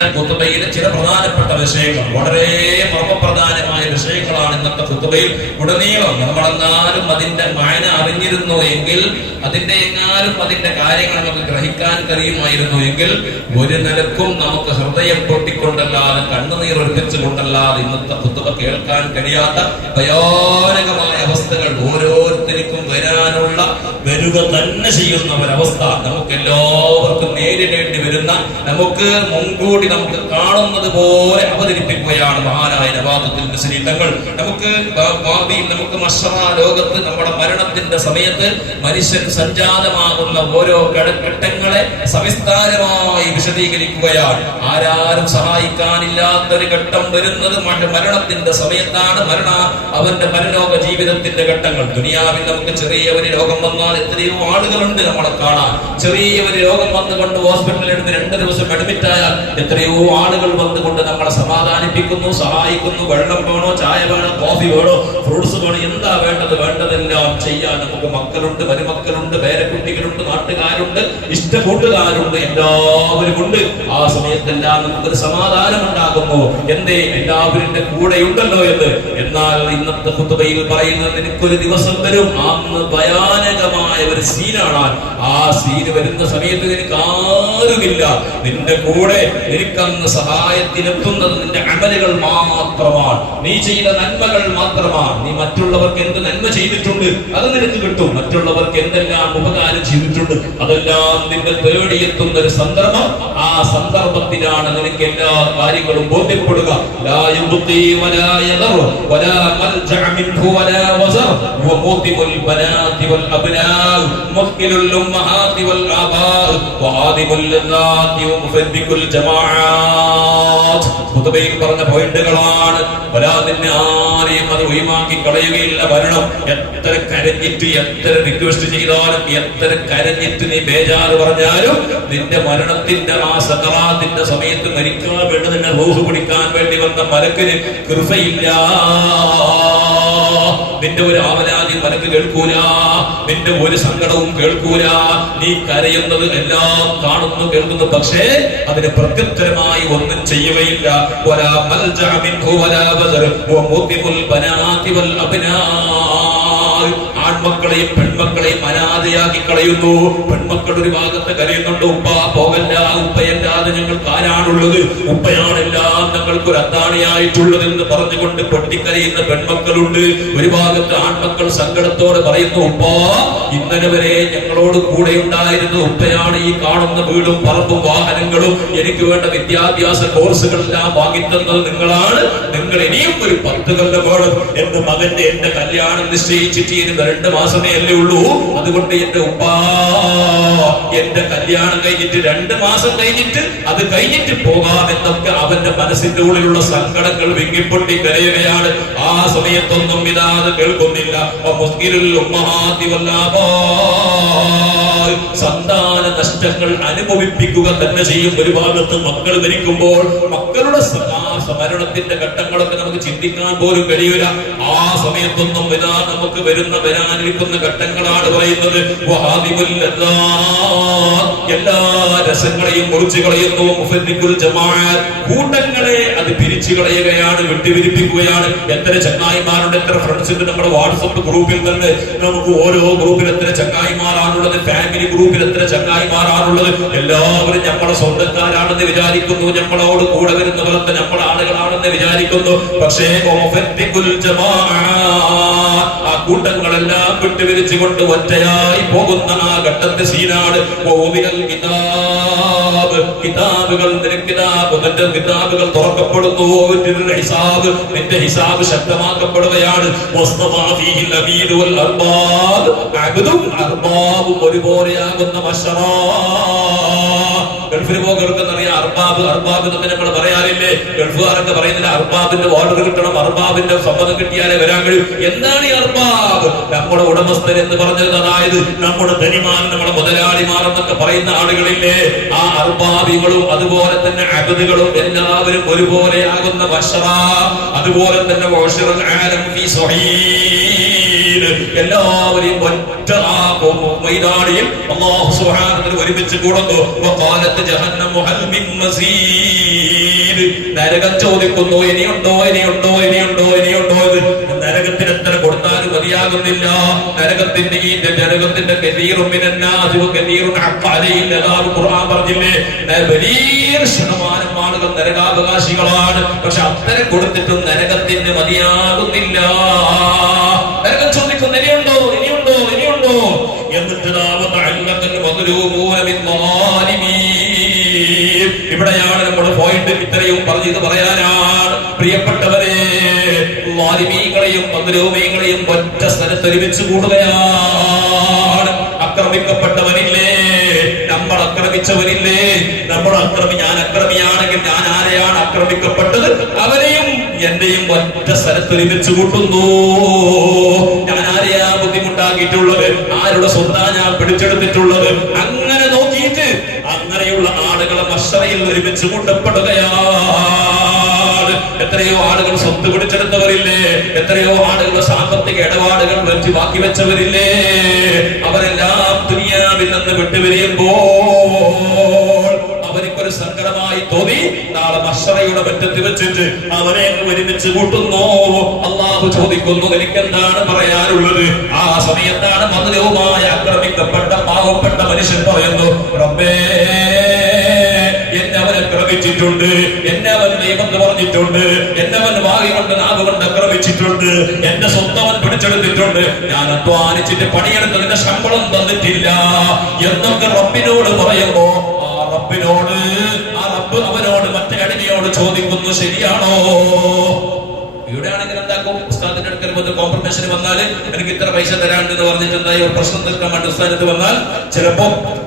കുത്തുബയിലെ ചില പ്രധാനപ്പെട്ട വിഷയങ്ങൾ വളരെ മർമ്മപ്രധാനമായ വിഷയങ്ങളാണ് ഇന്നത്തെ കുത്തുബയിൽ ഉടനീളം നമ്മളെന്നാലും അതിന്റെ മായന അറിഞ്ഞിരുന്നു എങ്കിൽ അതിന്റെ എങ്ങാനും അതിന്റെ കാര്യങ്ങൾ നമുക്ക് ഗ്രഹിക്കാൻ കഴിയുമായിരുന്നു എങ്കിൽ ഒരു നിലക്കും നമുക്ക് ഹൃദയം പൊട്ടിക്കൊണ്ടല്ലാതെ കണ്ണുനീർ ഒഴിപ്പിച്ചുകൊണ്ടല്ലാതെ ഇന്നത്തെ കുത്തുബ കേൾക്കാൻ കഴിയാത്ത ഭയാനകമായ അവസ്ഥകൾ ഓരോരുത്തർക്കും വരാനുള്ള വരിക തന്നെ ചെയ്യുന്ന ഒരവസ്ഥ. നമുക്ക് എല്ലാവർക്കും നേരിടേണ്ടി വരുന്ന നമുക്ക് മുൻകൂടി നമുക്ക് കാണുന്നത് പോലെ അവതരിപ്പിക്കുകയാണ് മഹാനായ നവാദത്തിൽ തങ്ങൾ നമുക്ക് നമുക്ക് മഷറ ലോകത്ത് നമ്മുടെ മരണത്തിന്റെ സമയത്ത് മനുഷ്യൻ സഞ്ജാതമാകുന്ന ഓരോ ഘട്ടങ്ങളെ സവിസ്താരമായി വിശദീകരിക്കുകയാണ്. ആരാരും സഹായിക്കാനില്ലാത്തൊരു ഘട്ടം വരുന്നത് മരണത്തിന്റെ സമയത്താണ്. മരണ അവന്റെ പരലോക ജീവിതത്തിന്റെ ഘട്ടങ്ങൾ. ദുനിയാവിൽ നമുക്ക് ചെറിയ ഒരു രോഗം വന്നാൽ എത്രയോ ആളുകളുണ്ട് നമ്മളെ കാണാൻ. ചെറിയ ഒരു രോഗം വന്നുകൊണ്ട് ഹോസ്പിറ്റലിൽ എടുത്ത് രണ്ട് ദിവസം അഡ്മിറ്റ് ആയാൽ എത്രയോ ആളുകൾ വന്നുകൊണ്ട് നമ്മളെ സമാധാനിപ്പിക്കുന്നു സഹായിക്കുന്നു. വെള്ളം വേണോ ചായ വേണോ കോഫി വേണോ ഫ്രൂട്ട്സ് വേണോ എന്താ വേണ്ടത്? വേണ്ടതെല്ലാം ചെയ്യാൻ നമുക്ക് മക്കളുണ്ട് മരുമക്കളുണ്ട് പേരക്കുട്ടികളുണ്ട് നാട്ടുകാരുണ്ട് ഇഷ്ട കൂട്ടുകാരുണ്ട് എല്ലാവരും ഉണ്ട്. ആ സമയത്തെല്ലാം നമുക്കൊരു സമാധാനം ഉണ്ടാകുന്നു എന്തേ? എല്ലാവരുടെ കൂടെയുണ്ടല്ലോ എന്ന്. എന്നാൽ ഇന്നത്തെ കുത്തുബയിൽ പറയുന്നത് നിനക്കൊരു ദിവസം വരും. അന്ന് ഭയാനകമായ ഒരു സീനാണ് ആ സീന് വരുന്ന സമയത്ത് നിനക്ക് ആരുമില്ല. നിന്റെ കൂടെ നിനക്കന്ന് സഹായത്തിനെത്തുന്നത് നിന്റെ അമലുകൾ മാത്രമാണ്. നീ ചെയ്ത നന്മകൾ മാത്രമാണ്. നീ മറ്റുള്ളവർക്ക് എന്ത് നന്മ ചെയ്തിട്ടുണ്ട് അത് നിനക്ക് കിട്ടും. മറ്റുള്ളവർക്ക് എന്തെല്ലാം ഉപകാരം ചെയ്തിട്ടുണ്ട് അതെല്ലാം നിന്റെ തേടിയെത്തുന്ന ഒരു സന്ദർഭം. ആ സന്ദർഭത്തിലാണ് നിനക്ക് എല്ലാ കാര്യങ്ങളും ബോധ്യപ്പെടുക. യുബ്ഖി വലാ യദർ ഖുതുബയിൽ പറഞ്ഞ പോയിന്റുകളാണ്. വലാ നിന്നെ ആരെയും അത് ഒഴിവാക്കി കളയുകയില്ല. മരണം എത്ര കരഞ്ഞിട്ട് എത്ര റിക്വസ്റ്റ് ചെയ്താലും എത്ര കരഞ്ഞിട്ട് നീ ബേജാറ് പറഞ്ഞാലും നിന്റെ മരണത്തിന്റെ ആ സകറാത്തിന്റെ സമയത്ത് മരിക്കാൻ വേണ്ടി നിന്നെ റൂഹ് പിടിക്കാൻ വേണ്ടി വന്ന മലക്കിന് കൃപയില്ല. നിന്റെ ഒരു ആവലാതി നിനക്ക് കേൾക്കൂല. നിന്റെ ഒരു സങ്കടവും കേൾക്കൂല. നീ കരയുന്നത് എല്ലാം കാണുന്നു കേൾക്കുന്നു. പക്ഷേ അതിന് പ്രത്യുത്തരമായി ഒന്നും ചെയ്യുകയില്ല. ഒരാ മൽജഅ മിൻഹു വലാ ബദർ. വ ബനാതി വൽ അബ്നാ. ആൺമക്കളെയും പെൺമക്കളെയും അനാഥയാക്കി കളയുന്നു. പെൺമക്കൾ ഒരു ഭാഗത്ത് കരയുന്നുണ്ട്. ഉപ്പ പോകല്ല ഉപ്പയല്ലാതെ ഞങ്ങൾക്ക് ആരാണുള്ളത് ഉപ്പയാണെല്ലാം ഞങ്ങൾക്ക് ഒരു അത്താണിയായിട്ടുള്ളത് എന്ന് പറഞ്ഞുകൊണ്ട് പൊട്ടിക്കരയുന്ന പെൺമക്കളുണ്ട്. ഒരു ഭാഗത്ത് ആൺമക്കൾ സങ്കടത്തോടെ പറയുന്നു ഉപ്പ ഇന്നലെ വരെ ഞങ്ങളോട് കൂടെ ഉണ്ടായിരുന്ന ഉപ്പയാണ് ഈ കാണുന്ന വീടും പറമ്പും വാഹനങ്ങളും. എനിക്ക് വേണ്ട വിദ്യാഭ്യാസ കോഴ്സുകളെല്ലാം വാങ്ങിത്തന്നത് നിങ്ങളാണ്. നിങ്ങൾ ഇനിയും ഒരു പത്ത് കൊല്ലം വേണം. എന്റെ മകന്റെ എന്റെ കല്യാണം നിശ്ചയിച്ചിട്ട് ഇനി രണ്ട് മാസമേ അല്ലേ ഉള്ളൂ. അതുകൊണ്ട് എന്റെ ഉപ്പ എന്റെ കല്യാണം കഴിഞ്ഞിട്ട് രണ്ട് മാസം കഴിഞ്ഞിട്ട് അത് കഴിഞ്ഞിട്ട് പോകാമെന്നൊക്കെ അവന്റെ മനസ്സിന്റെ ഉള്ളിലുള്ള സങ്കടങ്ങൾ വിങ്ങിപ്പൊട്ടി കരയുകയാണ്. ആ സമയത്തൊന്നും ഇതാത് കേൾക്കുന്നില്ല. സന്താ നഷ്ടങ്ങൾ അനുഭവിപ്പിക്കുക തന്നെ ചെയ്യും. ഒരു ഭാഗത്ത് മക്കൾ ധരിക്കുമ്പോൾ മക്കളുടെ സ്മരണത്തിന്റെ മരണത്തിന്റെ ഘട്ടങ്ങളൊക്കെ നമുക്ക് ചിന്തിക്കാൻ പോലും കഴിയൂല. ആ സമയത്തൊന്നും ഇതാ നമുക്ക് വരുന്ന വരാനിരിക്കുന്ന ഘട്ടങ്ങളാണ് പറയുന്നത്. എല്ലാ രസങ്ങളെയും മുറിച്ചു കളയുന്നു. കൂട്ടങ്ങളെ അത് പിരിച്ചു കളയുകയാണ് വെട്ടിവിരിപ്പിക്കുകയാണ് എത്ര ചങ്ങായിമാരുണ്ട് എത്ര ഫ്രണ്ട്സ് ഉണ്ട് നമ്മുടെ വാട്സപ്പ് ഗ്രൂപ്പിൽ തന്നെ നമുക്ക് ഓരോ ഗ്രൂപ്പിൽ എത്ര ചങ്ങായിമാരാണുള്ളത് ഫാമിലി ഗ്രൂപ്പിൽ എത്ര ചങ്ങായിമാരാണുള്ളത് എല്ലാവരും നമ്മളെ സ്വന്തക്കാരാണെന്ന് വിചാരിക്കുന്നു. നമ്മളോട് കൂടെ വരുന്ന പോലത്തെ നമ്മളെ ആളുകളാണെന്ന് വിചാരിക്കുന്നു. പക്ഷേ. ആ കൂട്ടങ്ങളെല്ലാം വിട്ടുപിരിച്ചുകൊണ്ട് ഒറ്റയായി പോകുന്ന ആ ഘട്ടത്തെ സീനാണ് ഓവിനൽ കിതാബ് കിതാബുകൾ നിനക്ക് കിതാബ് നിന്റെ കിതാബുകൾ തുറക്കപ്പെടുന്നു. നിന്റെ ഹിസാബ് നിന്റെ ഹിസാബ് ശക്തമാക്കപ്പെടുകയാണ്. ഒരുപോലെയാകുന്ന പോകുന്നവർക്ക് അറിയാം അർബാബ് അർബാബ് എന്നൊക്കെ നമ്മൾ പറയാറില്ലേ? ഗൾഫുകാരൊക്കെ പറയുന്നില്ല അർബാബിന്റെ ഓർഡർ കിട്ടണം അർബാബിന്റെ സമ്മതം കിട്ടിയാലേ വരാൻ കഴിയും. എന്താണ് ഈ അർബാബ്? നമ്മുടെ ഉടമസ്ഥൻ എന്ന് പറഞ്ഞത് അതായത് നമ്മുടെ ധനിമാൻ നമ്മുടെ മുതലാളിമാർ എന്നൊക്കെ പറയുന്ന ആളുകളില്ലേ? ആ അർബാബികളും അതുപോലെ തന്നെ അഗതികളും എല്ലാവരും ഒരുപോലെയാകുന്ന വഷറ അതുപോലെ തന്നെ വഷറുൽ ഫീ സ്വഹീൽ എല്ലാവരെയും ഒറ്റ ആ മൈതാനിയിൽ സുബ്ഹാനഹു വതആല ഒരുമിച്ച് കൂടുന്നു. മസീദ് മസീദ്. നരകം ചോദിക്കുന്നു ഇനിയുണ്ടോ ഇനിയുണ്ടോ ഇനിയുണ്ടോ ഇനിയുണ്ടോ ഇത് നരകത്തിന് എത്ര കൊടുത്താലും മതിയാകുന്നില്ല. നരകത്തിന്റെ ഈ നരകത്തിന്റെ പറഞ്ഞില്ലേ? വലിയ ശതമാനം ആളുകൾ നരകാവകാശികളാണ്. പക്ഷെ അത്തരം കൊടുത്തിട്ടും നരകത്തിന് മതിയാകുന്നില്ല. ഇവിടെയാണ് നമ്മുടെ പോയിന്റ് ഇത്രയും പറഞ്ഞത് പറയാനാണ്. പ്രിയപ്പെട്ടവരെ വാലിമീങ്ങളെയും മധുരൂമീങ്ങളെയും ഒറ്റ സ്ഥലത്ത് ഒരുമിച്ച് കൂടുകയാണ്. ആക്രമിക്കപ്പെട്ടവനില്ലേ നമ്മൾ ആക്രമിച്ചവനില്ലേ നമ്മൾ അക്രമി ഞാൻ അക്രമിയാണെങ്കിൽ ഞാൻ ആരെയാണ് ആക്രമിക്കപ്പെട്ടത്? അവരെയും എന്റെയും ഒറ്റ സ്ഥലത്ത് ഒരുമിച്ച് കൂട്ടുന്നു. ഞാൻ ആരെയാ ബുദ്ധിമുട്ടാക്കിയിട്ടുള്ളത്? ആരുടെ സ്വത്താ ഞാൻ പിടിച്ചെടുത്തിട്ടുള്ളത്? അങ്ങനെ നോക്കിയിട്ട് അങ്ങനെയുള്ള ആളുകളെ മഷറയിൽ ഒരുമിച്ച് കൂട്ടപ്പെടുകയാണ്. എത്രയോ ആളുകൾ സ്വത്ത് പിടിച്ചെടുത്തവരില്ലേ? എത്രയോ ആളുകൾ സാമ്പത്തിക ഇടപാടുകൾ വെച്ച് ബാക്കി വെച്ചവരില്ലേ? അവരെല്ലാം ദുനിയാവിൽ നിന്ന് വിട്ടുപിരിയുമ്പോൾ അവനിക്കൊരു സങ്കടമായി തോന്നി. നാളെ മഷറയുടെ മുറ്റത്ത് വെച്ചിട്ട് അവനെ ഒരുമിച്ച് കൂട്ടുന്നു. അള്ളാഹു ചോദിക്കുന്നു എനിക്കെന്താണ് പറയാനുള്ളത്? ആ സമയത്താണ് മധുരവുമായി ആക്രമിക്കപ്പെട്ട പാവപ്പെട്ട മനുഷ്യൻ പറയുന്നു റബ്ബേ എന്നെ അവൻ ആക്രമിച്ചിട്ടുണ്ട്. എന്നെ അവൻ ദൈവം പറഞ്ഞിട്ടുണ്ട്. എന്നെ അവൻ വായി കൊണ്ട് നാവ് എന്റെ സ്വന്തവൻ പിടിച്ചെടുത്തിട്ടുണ്ട്. ഞാൻ അധ്വാനിച്ചിട്ട് പണിയെടുത്തതിന്റെ ശമ്പളം തന്നിട്ടില്ല. എന്നൊക്കെ റബ്ബിനോട് പറയുമ്പോ ആ റബ്ബിനോട് റബ്ബ് അവനോട് മറ്റേ അടിമയോട് ചോദിക്കുന്നു ശരിയാണോ? ഇവിടെ ആണെങ്കിൽ എന്താക്കും ഉസ്താദിന്റെ അടുക്കൽ വന്ന് കോംപ്രമൈസിന് വന്നാൽ എനിക്ക് ഇത്ര പൈസ തരാണ്ട് എന്ന് പറഞ്ഞിട്ട് എന്തായി? ഒരു പ്രശ്നം തീർക്കാൻ വേണ്ടി ഉസ്താദിനത്ത് വന്നാൽ ചിലപ്പോ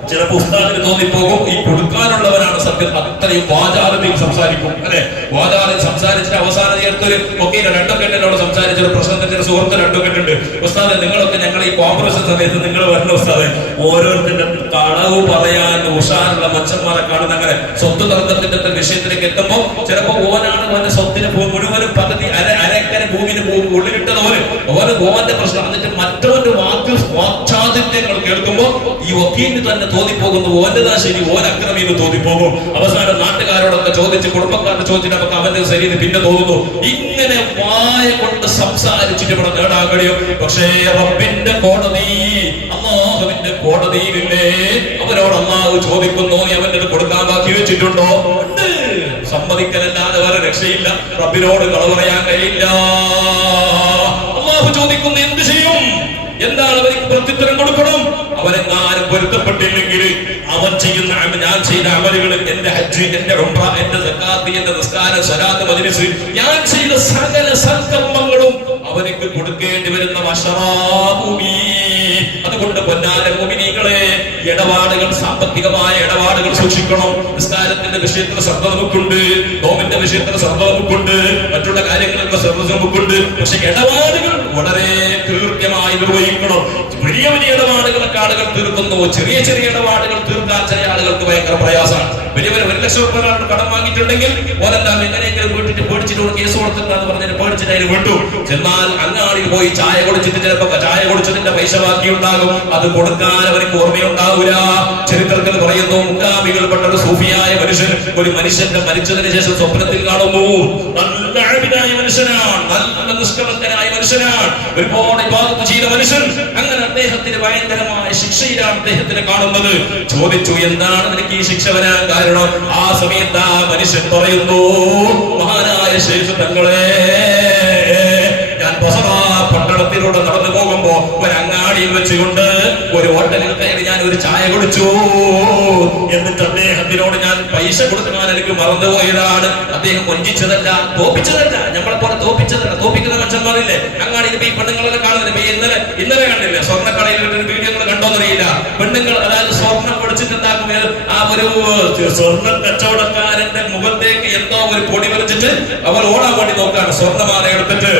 ചിലപ്പോ ഉസ്താദിന് തോന്നിപ്പോകും. ഈ കൊടുക്കാനുള്ളവനാണ് സത്യം. അത്രയും വാചാലതയും സംസാരിക്കും. അല്ലെ? വാചാലം സംസാരിച്ചിട്ട് അവസാന ചേർത്തൊരു ഒക്കെ രണ്ടൊക്കെ എന്നോട് സംസാരിച്ച ഒരു പ്രശ്നത്തിന്റെ ഒരു സുഹൃത്ത് രണ്ടൊക്കെ ഉണ്ട്. ഉസ്താദ് നിങ്ങളൊക്കെ ഞങ്ങൾ ഈ കോംപ്രമൈഷൻ സമയത്ത് നിങ്ങൾ വരുന്ന ഉസ്താദ്? ഓരോരുത്തരുടെ കളവ് പറയാൻ ഉഷാറുള്ള മച്ചന്മാരെ കാണുന്ന അങ്ങനെ സ്വത്ത് തർക്കത്തിന്റെ വിഷയത്തിലേക്ക് എത്തുമ്പോൾ ചിലപ്പോ ഓനാണ് അവന്റെ സ്വത്തിന് മുഴുവനും പദ്ധതി അര അരക്കര ഭൂമിന് ഭൂ- ഉള്ളിലിട്ടത് ഓന് ഓന് ഓന്റെ പ്രശ്നം എന്നിട്ട് മറ്റവന്റെ വാക്ക് വാക്ചാതിഥ്യങ്ങൾ കേൾക്കുമ്പോ ഈ വക്കീലിന് തന്നെ തോന്നിപ്പോകുന്നു. ഓന്റെതാ ശരി ഓൻ അക്രമി എന്ന് തോന്നിപ്പോകും. അവസാനം നാട്ടുകാരോടൊക്കെ ചോദിച്ച് കുടുംബക്കാരോട് ചോദിച്ചിട്ട് നമുക്ക് അവന്റെ ശരീരം പിന്നെ തോന്നുന്നു. ഇങ്ങനെ വായ കൊണ്ട് സംസാരിച്ചിട്ട് ഇവിടെ നേടാൻ കഴിയും. പക്ഷേ റബ്ബിന്റെ കോടതി. അള്ളാഹുവിന്റെ കോടതിയിലില്ലേ? അവരോട് അള്ളാഹു ചോദിക്കുന്നു. നീ അവന്റെ കൊടുക്കാൻ ബാക്കി വെച്ചിട്ടുണ്ടോ? സമ്മതിക്കലല്ലാതെ വേറെ രക്ഷയില്ല. റബ്ബിനോട് കള പറയാൻ കഴിയില്ല. അള്ളാഹു ചോദിക്കുന്നു എന്ത് ചെയ്യും? എന്താണ് അവർക്ക് പ്രത്യുത്തരം കൊടുക്കണം? അവനെങ്ങാനും പൊരുത്തപ്പെട്ടില്ലെങ്കിൽ അവൻ ചെയ്യുന്ന ഞാൻ ചെയ്ത അമലുകൾ എന്റെ ഹജ്ജ് എന്റെ ഉംറ എന്റെ സക്കാത്ത് എന്റെ നിസ്കാരം സ്വലാത്ത് മജ്ലിസ് ഞാൻ ചെയ്ത സകല സൽക്കർമ്മങ്ങളും അവർക്ക് കൊടുക്കേണ്ടി വരുന്ന അതുകൊണ്ട് പൊന്നാല ഇടപാടുകൾ സാമ്പത്തികമായ ഇടപാടുകൾ സൂക്ഷിക്കണം. നിസ്കാരത്തിന്റെ വിഷയത്തിൽ ശ്രദ്ധ നമുക്കുണ്ട് നോമിന്റെ വിഷയത്തിൽ ശ്രദ്ധ നമുക്കുണ്ട് മറ്റുള്ള കാര്യങ്ങളൊക്കെ ശ്രദ്ധ നമുക്കുണ്ട് പക്ഷെ ഇടപാടുകൾ വളരെ കൃത്യമായി നിർവഹിക്കണം. വലിയ വലിയ ഇടപാടുകളൊക്കെ ആളുകൾ തീർക്കുന്നു. ചെറിയ ചെറിയ ഇടപാടുകൾ തീർക്കാൻ ചില ആളുകൾക്ക് ഭയങ്കര പ്രയാസമാണ്. വലിയ വലിയ ഒരു ലക്ഷം രൂപ കടം വാങ്ങിയിട്ടുണ്ടെങ്കിൽ ഓരെന്താ എങ്ങനെയെങ്കിലും വീട്ടിട്ട് പേടിച്ചിട്ട് കേസ് കൊടുത്തിട്ടുണ്ടെന്ന് പറഞ്ഞിട്ട് പേടിച്ചിട്ട് അതിന് വിട്ടു. ചെന്നാൽ അങ്ങാടിയിൽ പോയി ചായ കുടിച്ചിട്ട് ചിലപ്പോ ചായ കുടിച്ചതിന്റെ പൈസ ബാക്കിയുണ്ടാകും അത് കൊടുക്കാൻ അവർക്ക് ഓർമ്മയുണ്ടാവൂല. ചരിത്രത്തിൽ പറയുന്നു മുക്കാമികൾപ്പെട്ട ഒരു സൂഫിയായ മനുഷ്യൻ ഒരു മനുഷ്യന്റെ മരിച്ചതിന് ശേഷം സ്വപ്നത്തിൽ കാണുന്നു. നല്ല ആബിദായ മനുഷ്യനാണ് നല്ല നിഷ്കളങ്കനായ മനുഷ്യനാണ് ഒരുപാട് ഇബാദത്ത് ചെയ്ത മനുഷ്യൻ. അങ്ങനെ അദ്ദേഹത്തിന് ഭയങ്കരമായ ശിക്ഷയിലാണ് അദ്ദേഹത്തിന് കാണുന്നത്. ചോദിച്ചു എന്താണ് നിനക്ക് ഈ ശിക്ഷ വരാൻ കാരണം ആ സമയത്ത് ആ മനുഷ്യൻ പറയുന്നു മഹാനായ ശേഷു തങ്ങളെ ഞാൻ പട്ടണത്തിലൂടെ നടന്നു പോകുമ്പോ ഒരു അങ്ങാടിയിൽ വെച്ചുകൊണ്ട് ഒരു ചായ കുടിച്ചു. എന്നിട്ട് അദ്ദേഹത്തിനോട് ഞാൻ പൈസ കൊടുക്കാൻ എനിക്ക് മറന്നുപോയതാണ് അദ്ദേഹം വഞ്ചിച്ചതല്ല തോപ്പിച്ചതല്ല. നമ്മളെ പോലെ തോപ്പിച്ചതല്ല. തോപ്പിക്കുന്ന മനുഷ്യന്മാരില്ലേ അങ്ങനെ ഇപ്പൊ ഈ പെണ്ണുങ്ങളെ കാണുന്നില്ല ഇന്നലെ ഇന്നലെ കണ്ടില്ല? സ്വർണക്കടയിൽ വീഡിയോ കണ്ടോന്നറിയില്ല പെണ്ണുങ്ങൾ അതായത് സ്വർണം പഠിച്ചിട്ട് ആ ഒരു സ്വർണ കച്ചവടക്കാരന്റെ മുഖത്തേക്ക് എന്തോ ഒരു പൊടി വരച്ചിട്ട് അവർ ഓടാൻ വേണ്ടി നോക്കാണ്. സ്വർണമാല എടുത്തിട്ട്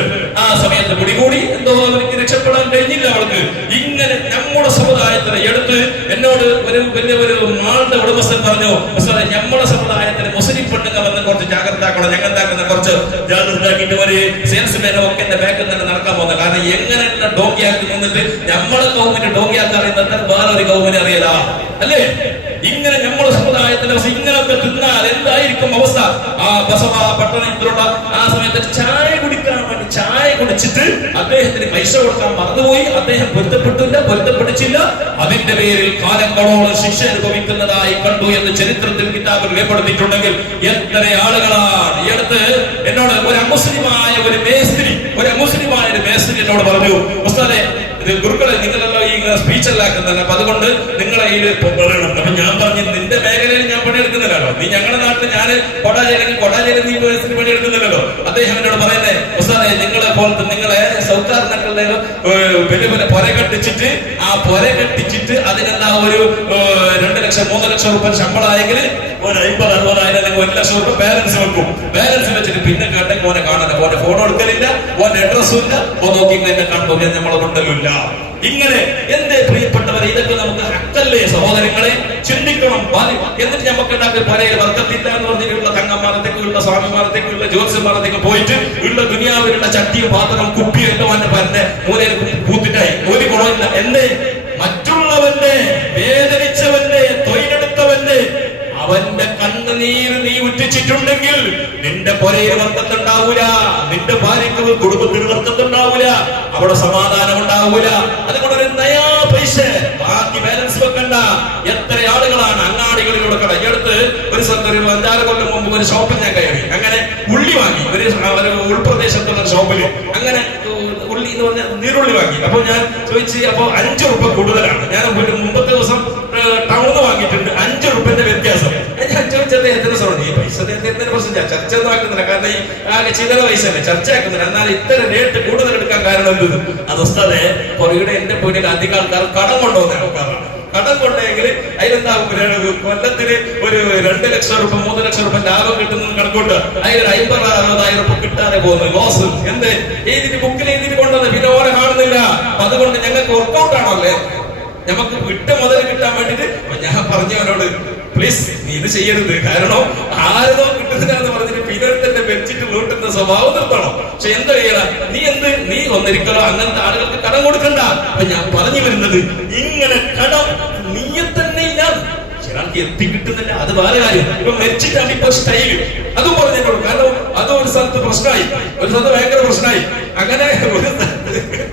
ആ സമയത്ത് പിടികൂടി എന്തോ അവർക്ക് രക്ഷപ്പെടാൻ കഴിഞ്ഞില്ല അവൾക്ക്. സമുദായത്തിനെ എടുത്ത് എന്നോട് ഒരു വലിയ ഒരു മാളുടെ ഉടമസ്ഥൻ പറഞ്ഞു നമ്മളെ സമുദായത്തിൽ മുസ്ലിം പെണ്ണുങ്ങൾ വന്ന് കുറച്ച് ജാഗ്രത ആക്കണം ഞങ്ങൾ എന്താക്കുന്ന കുറച്ച് ജാഗ്രത ആക്കിയിട്ട് ഒരു സെയിൽസ്മാനോ ഒക്കെ എന്റെ ബാക്കിൽ തന്നെ നടക്കാൻ പോകുന്നത്. കാരണം എങ്ങനെ ഡോങ്കിയാക്കി നിന്നിട്ട് നമ്മളെ ഗവൺമെന്റ് ഡോങ്കിയാക്കി അറിയുന്നത് വേറെ ഒരു ഗവൺമെന്റ് അറിയല. അല്ലേ? ഇങ്ങനെ സമുദായ സമുദായത്തിന്റെ ഇങ്ങനൊക്കെ തിന്നാൽ എന്തായിരിക്കും അവസ്ഥ? ആ ബസവ പട്ടണത്തിലുള്ള ആ സമയത്ത് ചായ കുടിക്കാൻ കുടിച്ചിട്ട് അദ്ദേഹത്തിന് പൈസ കൊടുക്കാൻ മറന്നുപോയി. അദ്ദേഹം പൊരുത്തപ്പെട്ടില്ല പൊരുത്തപ്പെടിച്ചില്ല അതിന്റെ പേരിൽ കാലങ്ങളോളം ശിക്ഷ അനുഭവിക്കുന്നതായി കണ്ടു എന്ന് ചരിത്രത്തിൽ കിതാബിൽ രേഖപ്പെടുത്തിയിട്ടുണ്ടെങ്കിൽ എത്ര ആളുകളാണ്. ഈ അടുത്ത് എന്നോട് ഒരു അമുസ്ലിമായ ഒരു മേസ്ത്രി ഒരു അമുസ്ലിമായ ഒരു മേസ്ത്രി എന്നോട് പറഞ്ഞു ഗുരുക്കളെ നിങ്ങളല്ലോ സ്പീച്ച് അപ്പൊ അതുകൊണ്ട് നിങ്ങളെ കയ്യിൽ പറയണം അപ്പൊ ഞാൻ പറഞ്ഞു നിന്റെ മേഖലയിൽ ഞാൻ പണിയെടുക്കുന്നില്ലല്ലോ. നീ ഞങ്ങളുടെ നാട്ടിൽ ഞാൻ കൊടാചേരി കൊടാചേരി നീ മേസ്ത്രി പണിയെടുക്കുന്നില്ലല്ലോ. അദ്ദേഹം എന്നോട് പറയുന്നേ ഉസ്താദെ നിങ്ങളെ പോലത്തെ നിങ്ങളെ സൗക്കാറിനൊക്കെ വലിയ വലിയ പൊര കെട്ടിച്ചിട്ട് ആ പൊര കെട്ടിച്ചിട്ട് അതിനെന്താ ഒരു രണ്ടു ലക്ഷം മൂന്ന് ലക്ഷം രൂപ ശമ്പളമായെങ്കിൽ ഒരു അമ്പത് അറുപതായിരം അല്ലെങ്കിൽ ഒരു ലക്ഷം രൂപ ബാലൻസ് വെക്കും. ബാലൻസ് വെച്ചിട്ട് പിന്നെ കേട്ടെങ്കിൽ ഓനെ കാണാൻ. ഓന്റെ ഫോൺ എടുക്കലില്ല ഓന്റെ അഡ്രസ്സും ഇല്ല. ഓ നോക്കി എന്നെ കണ്ടു നമ്മളെ കൊണ്ടല്ലില്ല ഇങ്ങനെ എന്റെ പ്രിയപ്പെട്ടവരെ ഇതൊക്കെ നമുക്ക് ഹക്കല്ലേ സഹോദരങ്ങളെ ചിന്തിക്കണം എന്നിട്ട് നമുക്ക് ഉണ്ടാക്കി പലയിൽ വർക്കത്തില്ല എന്ന് പറഞ്ഞിട്ടുള്ള തങ്ങന്മാരത്തേക്കുള്ള സ്വാമിമാരത്തേക്കുള്ള ജ്യോത്സ്യന്മാരത്തേക്ക് പോയിട്ട് ഉള്ള ദുനിയാവിലുള്ള ചട്ടിയും പാത്രം കുപ്പിയും എല്ലാം അവന്റെ പരന്റെ മൂലയിൽ കൂത്തിട്ടായി ഒരു കുറവില്ല എന്തേ? മറ്റുള്ളവന്റെ വേദനിച്ചവന്റെ തൊഴിലെടുത്തവന്റെ അവന്റെ കണ്ണുനീര് നീ ഉറ്റിച്ചിട്ടുണ്ടെങ്കിൽ നിന്റെ പൊരയിൽ വർക്കത്തുണ്ടാവൂല നിന്റെ ഭാര്യക്ക് കുടുംബത്തിന് വർക്കത്തുണ്ടാവൂല അവിടെ സമാധാനം ഉണ്ടാവൂല അതുകൊണ്ട് വെക്കണ്ട എത്ര ആളുകളാണ് അങ്ങാടികളിലൂടെ കട. ഈ ഒരു ഒരു അഞ്ചാറ് കൊല്ലം മുമ്പ് ഒരു ഷോപ്പിൽ ഞാൻ കയറി. അങ്ങനെ ഉള്ളി വാങ്ങി. ഒരു ഒരു ഉൾപ്രദേശത്തുള്ള ഷോപ്പിൽ. അങ്ങനെ ഉള്ളി എന്ന് പറഞ്ഞാൽ നീരുള്ളി വാങ്ങി. അപ്പൊ ഞാൻ ചോദിച്ചു അപ്പൊ അഞ്ച് റുപ്പ കൂടുതലാണ്. ഞാൻ മുമ്പത്തെ ദിവസം ടൗണിൽ വാങ്ങിയിട്ടുണ്ട്. അഞ്ച് റുപ്യന്റെ വ്യത്യാസം. അദ്ദേഹത്തിന് ഈ പൈസ അദ്ദേഹത്തിന്റെ പ്രശ്നം ഞാൻ ചർച്ച ഒന്നും ആക്കുന്നില്ല. കാരണം ഈ ആകെ ചില്ലറ പൈസ ചർച്ച ആക്കുന്നില്ല. എന്നാൽ ഇത്ര റേറ്റ് കൂടുതൽ എടുക്കാൻ കാരണം എന്ത്? അത് ഉസ്താദെ എന്റെ പോയിട്ട് അധികം ആൾക്കാർ കടം കൊണ്ടുപോകുന്ന ആൾക്കാരാണ് കടം കൊണ്ടെങ്കിൽ അതിലെന്താ ഒരു കൊല്ലത്തിന് ഒരു രണ്ട് ലക്ഷം രൂപ മൂന്ന് ലക്ഷം രൂപ ലാഭം കിട്ടുന്ന കണക്കൂട്ട്. അതിൽ അമ്പത് അറുപതായിരം രൂപ കിട്ടാതെ പോകുന്നു. ലോസ് എന്ത്? ഏതിന് ബുക്കിൽ എഴുതി കൊണ്ടുവന്ന്? പിന്നെ ഓരോ കാണുന്നില്ല. അതുകൊണ്ട് ഞങ്ങൾക്ക് വർക്കൗട്ട് അല്ലേ? നമുക്ക് വിട്ട മുതൽ കിട്ടാൻ വേണ്ടിട്ട് ഞാൻ പറഞ്ഞവനോട് പ്ലീസ് നീ ഇത് ചെയ്യരുത്. കാരണം ആരോ കിട്ടുന്നില്ല എന്ന് പറഞ്ഞിട്ട് പിന്നീട് വെച്ചിട്ട് വീട്ടുന്ന സ്വഭാവം നിർത്തണം. പക്ഷെ എന്താ ചെയ്യണം? നീ എന്ത്? നീ ഒന്നിരിക്കലോ അങ്ങനത്തെ ആളുകൾക്ക് കടം കൊടുക്കണ്ട. അപ്പൊ ഞാൻ പറഞ്ഞു വരുന്നത് ഇങ്ങനെ കടം നീയെ തന്നെ ഇല്ലാതെ ചിലർക്ക് എത്തിക്കിട്ടുന്നില്ല അത് വേറെ കാര്യം. ഇപ്പൊ മരിച്ചിട്ടാണ് ഇപ്പൊ സ്റ്റൈൽ അതും പറഞ്ഞിട്ടുള്ളൂ. കാരണം അത് ഒരു സ്ഥലത്ത് പ്രശ്നമായി. ഒരു സ്ഥലത്ത് ഭയങ്കര പ്രശ്നമായി. അങ്ങനെ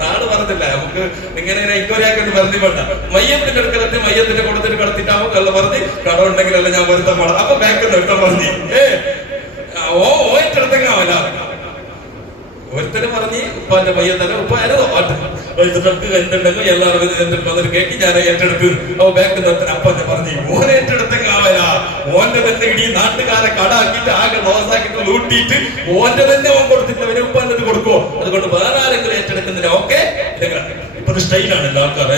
നാട് പറഞ്ഞില്ല നമുക്ക് ഇങ്ങനെ എൻക്വയറി പറഞ്ഞു വെറുതെ വേണ്ട. മയ്യത്തിന്റെ അടുക്കലത്തെ മയ്യത്തിന്റെ കൂട്ടത്തിൽ കടത്തിട്ടാവുമ്പോൾ പറഞ്ഞ് കടം ഉണ്ടെങ്കിലല്ല ഞാൻ വരുത്താൻ പാടാം അപ്പൊ ബാക്കിൽ എടുത്താൻ പറഞ്ഞു ഏ ഓ ഒരുത്തര് പറഞ്ഞ് ഉപ്പാന്റെ പയ്യൻ തന്നെ ഉപ്പ ആരോ വൈദ്യുതർക്ക് എന്തുണ്ടെങ്കിൽ എല്ലാവരും എന്തിനും വന്നിട്ട് കേട്ടി ഞാൻ ഏറ്റെടുത്ത്. ഓ ബാക്ക് അപ്പന്നെ പറഞ്ഞു ഓൻ ഏറ്റെടുത്തെങ്കാവല ഓന്റെ തന്നെ ഇടി നാട്ടുകാരെ കടാക്കിട്ട് ആകെ ലോസാക്കിട്ട് ലൂട്ടിയിട്ട് ഓന്റെ തന്നെ ഓൻ കൊടുത്തിട്ട് അവന് ഉപ്പാന്റെ കൊടുക്കോ അതുകൊണ്ട് വേറെ ആരെങ്കിലും ഏറ്റെടുക്കുന്നില്ല ഓക്കെ? ഇപ്പൊ സ്റ്റൈലാണ് ആൾക്കാരെ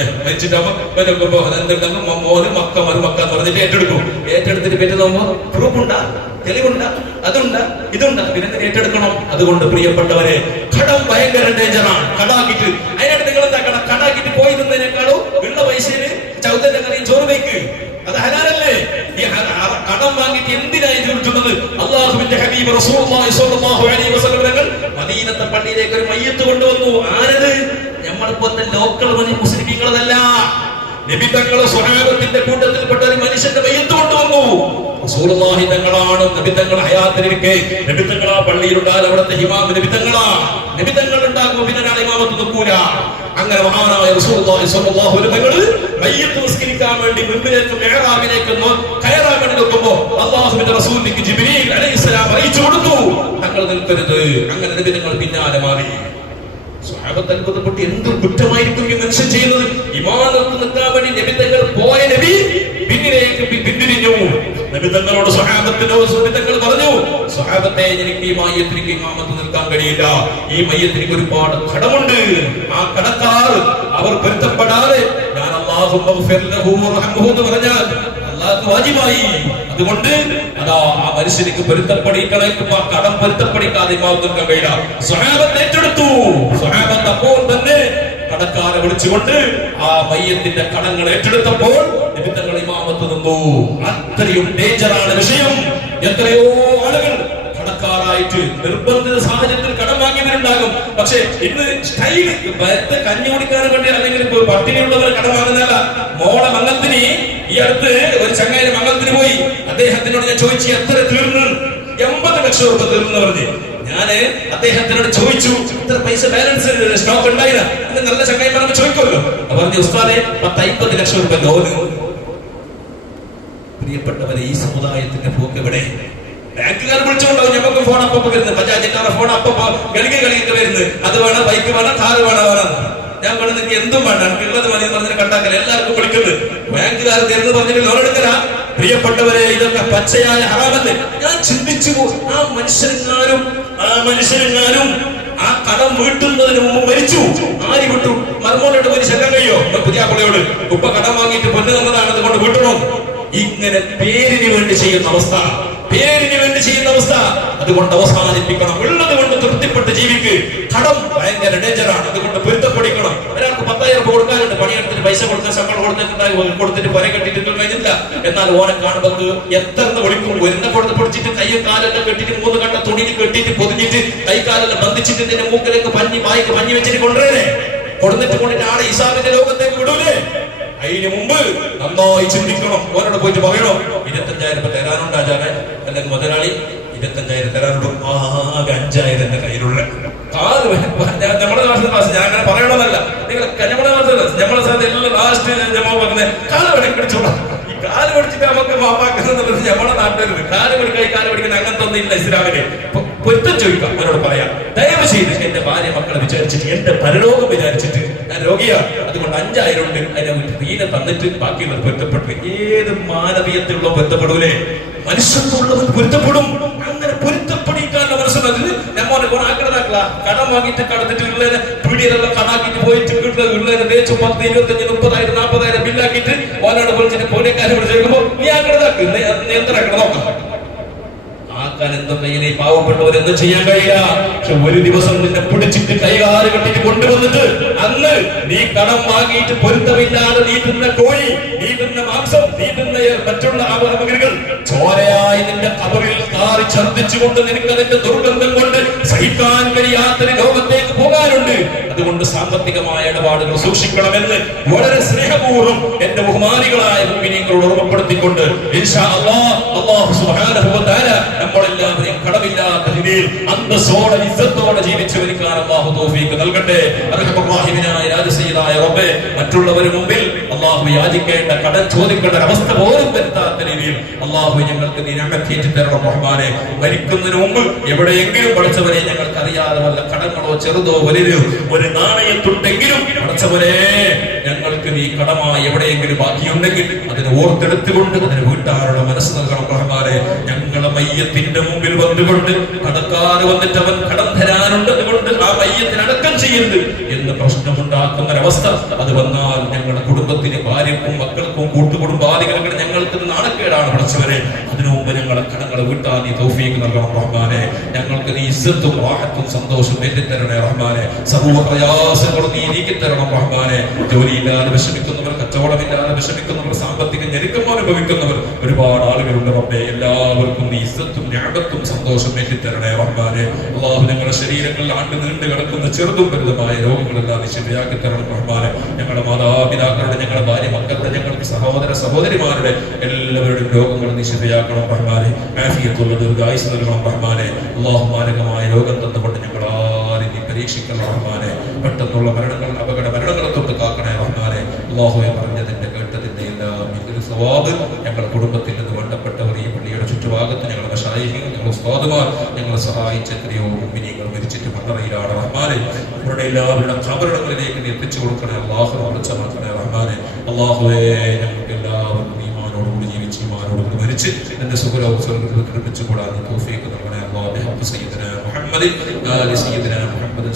എന്തുണ്ടെങ്കിൽ മോന് മക്ക മരുമക്ക എന്ന് പറഞ്ഞിട്ട് ഏറ്റെടുക്കും. ഏറ്റെടുത്തിട്ട് പിന്നെ നോക്കുമ്പോ പ്രൂഫുണ്ടാ? തെളിവുണ്ട? അതുണ്ട്? ഇതുണ്ട്? പിന്നെ ഏറ്റെടുക്കണം? അതുകൊണ്ട് പ്രിയപ്പെട്ടവരെ കടം ഭയങ്കര ഡേഞ്ചറാണ് കടാക്കിട്ട്. അതിനായിട്ട് നിങ്ങൾ എന്താ കട കടാക്കിട്ട് പോയി നിന്നതിനേക്കാളും ഉള്ള പൈസയിൽ ചൗത്തന്റെ കറിയും ചോറ് വയ്ക്ക് അത് ഹലാലല്ലേ? കടം വാങ്ങിയിട്ട് എന്തിനായി തീർക്കുന്നത് അള്ളാഹുവിന്റെ ഹബീബ് തങ്ങൾ മദീനത്തെ പള്ളിയിലേക്ക് ഒരു മയ്യത്ത് കൊണ്ടുവന്നു. ആരത്? നമ്മളിപ്പോ ലോക്കൽ മുസ്ലിമീങ്ങളതല്ല. നബി സ്വഹാബത്തിന്റെ കൂട്ടത്തിൽപ്പെട്ട ഒരു മനുഷ്യന്റെ മയ്യത്ത് കൊണ്ടുവന്നു റസൂലുള്ളാഹി തങ്ങളാണ് നബി തങ്ങൾ ഹയാത്തിലിരിക്കെ നബി തങ്ങൾ അവിടുത്തെ ഇമാം നബി തങ്ങളാ നബി ഉണ്ടാകുമ്പോൾ പിന്നെ ഇമാമത്ത് നിൽക്കൂല. അങ്ങനെ മഹാനായ റസൂലുള്ളാഹി സ്വല്ലല്ലാഹു അലൈഹി തങ്ങൾ മയ്യത്ത് നിസ്കരിക്കാൻ വേണ്ടി മുമ്പിലേക്കും മെഹ്റാബിലേക്ക് കയറാൻ വേണ്ടി നിൽക്കുമ്പോൾ അല്ലാഹുവിന്റെ റസൂലിലേക്ക് ജിബ്രീൽ അലൈഹിസ്സലാം അറിയിച്ചു കൊടുത്തു. തങ്ങൾ നിൽക്കരുത്. അങ്ങനെ നബി പിന്നാലെ മാറി. സ്വഹാബത്ത് അത്ഭുതപ്പെട്ട് എന്ത് കുറ്റമായിരിക്കും ഈ മനുഷ്യൻ ചെയ്യുന്നത്? ഇമാനത്ത് നിൽക്കാൻ വേണ്ടി നബി പോയ നബി പിന്നിലേക്ക് പിന്തിരിഞ്ഞു. നബി സ്വഹാബത്തിനോ സ്വഹാബത്തിന്റെ പറഞ്ഞു സ്വഹാബത്തെ എനിക്ക് ഈ മയ്യത്തിലേക്ക് ഇമാമത്ത് നിൽക്കാൻ കഴിയില്ല. ഈ മയ്യത്തിലേക്ക് ഒരുപാട് കടമുണ്ട്. ആ കടക്കാർ അവർ പൊരുത്തപ്പെടാതെ ഞാൻ വർഹംഹു എന്ന് പറഞ്ഞാൽ അല്ലാഹു വാജിബായി. അതുകൊണ്ട് അതാ ആ മനുഷ്യനിക്ക് ആ കടം പൊരുത്തപ്പെടിക്കാതെ ഇമാമത്ത് നിൽക്കാൻ കഴിയില്ല. സ്വഹാബത്ത് ഏറ്റെടുത്തു. സ്വഹാബത്ത് അപ്പോൾ തന്നെ കടക്കാരെ വിളിച്ചുകൊണ്ട് ആ മയ്യത്തിന്റെ കടങ്ങൾ ഏറ്റെടുത്തപ്പോൾ നിമിത്തങ്ങൾ ഇമാമത്ത് നിന്നു. അത്രയും ഡേഞ്ചറാണ് വിഷയം. എത്രയോ ആളുകൾ കടക്കാരായിട്ട് നിർബന്ധിത സാഹചര്യത്തിൽ കടം വാങ്ങിയവരുണ്ടാകും. പക്ഷെ ഇന്ന് സ്റ്റൈൽ വരത്ത് കഞ്ഞി കുടിക്കാനും വേണ്ടി അല്ലെങ്കിൽ പട്ടിണിയുള്ളവർ കടം വാങ്ങുന്നതല്ല. മോളെ മംഗലത്തിന് ഈ അടുത്ത് ഒരു ചങ്ങായി മംഗളത്തിന് പോയി. അദ്ദേഹത്തിനോട് ഞാൻ ചോദിച്ചു എത്ര തീർന്നു? എൺപത് ലക്ഷം രൂപ തീർന്നു പറഞ്ഞു ഞാൻ അദ്ദേഹത്തിനോട് ചോദിച്ചു ഇത്ര പൈസ ബാലൻസ് സ്റ്റോക്ക് ഉണ്ടായില്ല? നല്ല ചങ്ങായി പറഞ്ഞു ചോദിക്കുമല്ലോ. അപ്പൊ പറഞ്ഞു ഉസ്താദെ പത്ത് അമ്പത് ലക്ഷം രൂപ ലോന് പ്രിയപ്പെട്ടവരെ ഈ സമുദായത്തിന്റെ പോക്ക് എവിടെ? ബാങ്കുകാർ വിളിച്ചുകൊണ്ടാവും ഞങ്ങൾക്ക് ഫോൺ അപ്പൊ വരുന്നത്. ബജാജിന്റെ ഫോൺ അപ്പൊ കളിക്ക് കളിക്ക് വരുന്നത്. അത് വേണം ബൈക്ക് വേണം കാറ് വേണം വേണം ഞാൻ പറഞ്ഞു നിങ്ങൾക്ക് എന്തും വേണ്ട. എനിക്ക് ഉള്ളത് മതി പറഞ്ഞിട്ട് കണ്ടാക്കല എല്ലാവർക്കും വിളിക്കുന്നത് ബാങ്കുകാർ തരുന്നു പറഞ്ഞിട്ട് ലോൺ പ്രിയപ്പെട്ടവരെ ഇതൊക്കെ പച്ചയായ ഹറാമല്ലേ? ഞാൻ ചിന്തിച്ചു. ആ മനുഷ്യരെങ്ങാനും ആ മനുഷ്യരെങ്ങാനും ആ കടം വീട്ടുന്നതിന് മുമ്പ് മരിച്ചു. ആര് വിട്ടു? മർമോനോട് പോയി ചെല്ലാൻ കഴിയോ പുതിയ ഉപ്പ കടം വാങ്ങിയിട്ട് പൊന്നു തന്നതാണ് അതുകൊണ്ട് വീട്ടണോ? ഇങ്ങനെ പേരിന് വേണ്ടി ചെയ്യുന്ന അവസ്ഥ. പേരിന് വേണ്ടി ചെയ്യുന്ന അവസ്ഥ. അതുകൊണ്ട് അവസാനിപ്പിക്കണം. ഉള്ളത് കൊണ്ട് തൃപ്തിപ്പെട്ട് ജീവിക്ക്. കടം ഭയങ്കര ഡേഞ്ചറാണ് അതുകൊണ്ട് പൊരുത്തപ്പെടിക്കണം. ഒരാൾക്ക് പത്തായിരം രൂപ കൊടുക്കാനുണ്ട്. പണിയെടുത്തിട്ട് പൈസ കൊടുക്കാൻ ശമ്പളം കൊടുത്തിട്ടുണ്ടായി കൊടുത്തിട്ട് പുര കെട്ടിട്ട് കഴിഞ്ഞില്ല എന്നാൽ ഓനെ കാണുമ്പോൾ എത്ര വിളിക്കും. വരുന്ന കൊടുത്ത് പിടിച്ചിട്ട് കയ്യും കാലെല്ലാം കെട്ടിട്ട് മൂന്ന് കണ്ട തുണിയിൽ കെട്ടിട്ട് പൊതിഞ്ഞിട്ട് കൈ കാലെല്ലാം ബന്ധിച്ചിട്ട് നിന്റെ മൂക്കിലേക്ക് പഞ്ഞി വായിക്ക് പഞ്ഞി വെച്ചിട്ട് കൊണ്ടുവരേ. കൊടുത്തിട്ട് കൊണ്ടിട്ട് ആടെ ഇസാമിന്റെ ലോകത്തേക്ക് വിടൂലേ. അതിന് മുമ്പ് നന്നായി ചിന്തിക്കണം. ഓരോട് പോയിട്ട് പറയണോ. ഇരുപത്തഞ്ചായിരം രൂപ തരാനുണ്ട് അല്ലെങ്കിൽ മുതലാളി ഇരുപത്തഞ്ചായിരം തരാനുണ്ട് ആകെ അഞ്ചായിരം എന്റെ കയ്യിലുള്ള നമ്മുടെ നാട്ടിലെ ഞാൻ അങ്ങനെ പറയണമെന്നല്ല നിങ്ങൾ നമ്മുടെ നാട്ടിലെ നമ്മുടെ സ്ഥലത്ത് എല്ലാ ലാസ്റ്റ് വേണമെങ്കിൽ പിടിച്ചോളാം. ഈ കാൽ പിടിച്ചിട്ട് നമുക്ക് മാപ്പാക്കുന്നത് നമ്മുടെ നാട്ടിലുണ്ട് കാൽ പിടിക്കുന്ന അങ്ങനത്തെ ഒന്നും ഇസ്ലാമിന് പൊരുത്തം ചോദിക്കാം അവരോട് പറയാം. ദയവ് ചെയ്ത് എന്റെ ഭാര്യ മക്കളെ വിചാരിച്ചിട്ട് എന്റെ പരലോകം വിചാരിച്ചിട്ട് ഞാൻ രോഗിയാണ്. അതുകൊണ്ട് അഞ്ചായിരം ഉണ്ട് അതിനെ വിട്ട് തന്നിട്ട് ബാക്കിയുള്ളത് പൊരുത്തപ്പെട്ടു ഏത് മാനവീയത്തിലുള്ള പൊരുത്തപ്പെടൂലേ? മനുഷ്യത്തുള്ളവർ പൊരുത്തപ്പെടും. അങ്ങനെ പൊരുത്തപ്പെടിക്കാനുള്ള മനസ്സിലത് നമ്മോനെ കുറെ ആഗ്രഹമാക്കല കടം വാങ്ങിയിട്ട് കടന്നിട്ട് ഉള്ളതിനെ പീടിയിലെല്ലാം കടാക്കിട്ട് പോയിട്ട് വീട്ടിലെ ഉള്ളതിനെ തേച്ച് പത്ത് ഇരുപത്തഞ്ച് മുപ്പതായിരം നാൽപ്പതായിരം ബില്ലാക്കിയിട്ട് ഓനോട് വിളിച്ചിട്ട് പോലീക്കാരെ വിളിച്ച് ചോദിക്കുമ്പോ നീ ആഗ്രഹമാക്ക് നിയന്ത്രണം നോക്കാം. ആക്കാൻ എന്തും പാവപ്പെട്ടവർ എന്ത് ചെയ്യാൻ കഴിയില്ല. പക്ഷെ ഒരു ദിവസം നിന്നെ പിടിച്ചിട്ട് കൈകാൽ കെട്ടിട്ട് കൊണ്ടുവന്നിട്ട് അന്ന് നീ കടം വാങ്ങിയിട്ട് പൊരുത്തമില്ലാതെ നീ തിന്ന കോഴി നീ തിന്ന മാംസം നീ തിന്ന മറ്റുള്ള സാമഗ്രികൾ ചോരയായി നിന്റെ കബറിൽ കാറി ഛർദ്ദിച്ചുകൊണ്ട് നിനക്ക് അതിന്റെ ദുർഗന്ധം കൊണ്ട് സഹിക്കാൻ കഴിയാത്തൊരു ലോകത്തേക്ക് പോകാനുണ്ട്. അതുകൊണ്ട് സാമ്പത്തികമായ ഇടപാടുകൾ സൂക്ഷിക്കണമെന്ന് വളരെ സ്നേഹപൂർവം എന്റെ ബഹുമാനികളായ മുമ്പിനിങ്ങളോട് ഓർമ്മപ്പെടുത്തിക്കൊണ്ട് ഇൻഷാ കടമില്ലാത്ത രീതിയിൽ അന്തസ്സോടെ ഇസ്സത്തോടെ ജീവിച്ചു വരിക്കാൻ അല്ലാഹു തൗഫീഖ് നൽകട്ടെ. റബ്ബേ മറ്റുള്ളവരുടെ മുമ്പിൽ അല്ലാഹു യാചിക്കേണ്ട കടം ചോദിക്കേണ്ട അവസ്ഥ പോലും വരുത്താത്ത രീതിയിൽ അള്ളാഹു ഞങ്ങൾക്ക് നീ ഞമ്മക്കേറ്റി തരണം റഹ്മാനെ മരിക്കുന്നതിന് മുമ്പ് എവിടെയെങ്കിലും പഠിച്ചവരെ ഞങ്ങൾക്ക് അറിയാതെ വല്ല കടങ്ങളോ ചെറുതോ വലുതോ ഒരു നാണയത്തുണ്ടെങ്കിലും പഠിച്ചവരെ ഞങ്ങൾക്ക് നീ കടമായി എവിടെയെങ്കിലും ബാക്കിയുണ്ടെങ്കിൽ അതിനെ ഓർത്തെടുത്തുകൊണ്ട് അതിന് വീട്ടാരുടെ മനസ്സ് നൽകണം റഹ്മാനെ. ഞങ്ങളെ മയ്യത്തിന്റെ മുമ്പിൽ വന്നുകൊണ്ട് കടക്കാർ വന്നിട്ട് അവൻ കടം തരാനുണ്ട് അതുകൊണ്ട് ആ മയ്യത്തിനടക്കം ചെയ്യുന്നത് എന്ന് പ്രശ്നമുണ്ടാക്കുന്ന ഒരവസ്ഥ അത് വന്നാൽ ഞങ്ങളുടെ കുടുംബത്തിന് ഭാര്യക്കും മക്കൾക്കും കൂട്ടുകുടുംബാദികൾക്ക് ഞങ്ങൾക്ക് നാണക്കേടാണ് പഠിച്ചവരെ. അതിനു മുമ്പ് ഞങ്ങളെ കടങ്ങളെ വിട്ടാ നീ തൗഫീഖ് നൽകണം റഹ്മാനെ. ഞങ്ങൾക്ക് നീ ഇസ്സത്തും വാഹത്തും സന്തോഷം ഏറ്റിത്തരണേ റഹ്മാനെ. സർവ പ്രയാസങ്ങളും നീ നീക്കി തരണം റഹ്മാനെ. ജോലിയില്ലാതെ വിഷമിക്കുന്നവർ കച്ചവടമില്ലാതെ വിഷമിക്കുന്നവർ സാമ്പത്തിക ഞെരുക്കം അനുഭവിക്കുന്നവർ ഒരുപാട് ആളുകളുണ്ട് റബ്ബെ. എല്ലാവർക്കും നീ ഇസ്സത്തും ഞാപത്തും സന്തോഷം ഏറ്റിത്തരണേ റഹ്മാനെ. അള്ളാഹു ഞങ്ങളുടെ ശരീരങ്ങളിൽ ആണ്ട് നീണ്ടു കിടക്കുന്ന ചെറുതും വലുതുമായ രോഗങ്ങളെല്ലാം നീ ശരിയാക്കി തരണം റഹ്മാനെ. ഞങ്ങളുടെ മാതാപിതാക്കളുടെ ഞങ്ങളുടെ ഭാര്യ മക്കളുടെ ഞങ്ങൾക്ക് സഹോദര സഹോദരിമാരുടെ എല്ലാവരുടെയും രോഗങ്ങൾ നിശ്ചയാക്കണം റഹ്മാനെ. ആഫിയത്തുള്ള ദീർഘായുസ് നൽകണം റഹ്മാനെ. അള്ളാഹു മാരകമായ രോഗം തന്നുകൊണ്ട് ഞങ്ങൾ ആരും പരീക്ഷിക്കണം റഹ്മാനെ. പെട്ടെന്നുള്ള മരണങ്ങൾ അപകട മരണങ്ങളെ തൊട്ട് കാക്കണേ റഹ്മാനെ. അള്ളാഹുവെ പറഞ്ഞതിന്റെ കേട്ടതിന്റെ എല്ലാം ഇതൊരു ഞങ്ങളുടെ കുടുംബത്തിൽ നിന്ന് വേണ്ടപ്പെട്ടവർ ഈ പള്ളിയുടെ ചുറ്റുഭാഗത്ത് ഞങ്ങളുടെ ശാരീരികം ഞങ്ങളുടെ സ്വാദമാർ ഞങ്ങളെ സഹായിച്ച എത്രയോ മുമ്പിനികൾ മരിച്ചിട്ട് മണ്ണറയിലാണ് അവരുടെ എല്ലാവരുടെ കബറിടങ്ങളിലേക്ക് എത്തിച്ചു കൊടുക്കണേ അള്ളാഹു വിളിച്ചമാക്കണേ റഹ്മാനെ അള്ളാഹുവേ ഞങ്ങൾക്ക് എല്ലാവർക്കും ഈമാനോടുകൂടി ജീവിച്ച് ഈമാനോടുകൂടി മരിച്ച് എന്റെ സുഖലോകത്തിൽ നിർമ്മിച്ചു കൂടാൻ നീ തൗഫീഖ് നൽകണേ അള്ളാഹു സയ്യിദന മുഹമ്മദ് സയ്യിദന മുഹമ്മദ്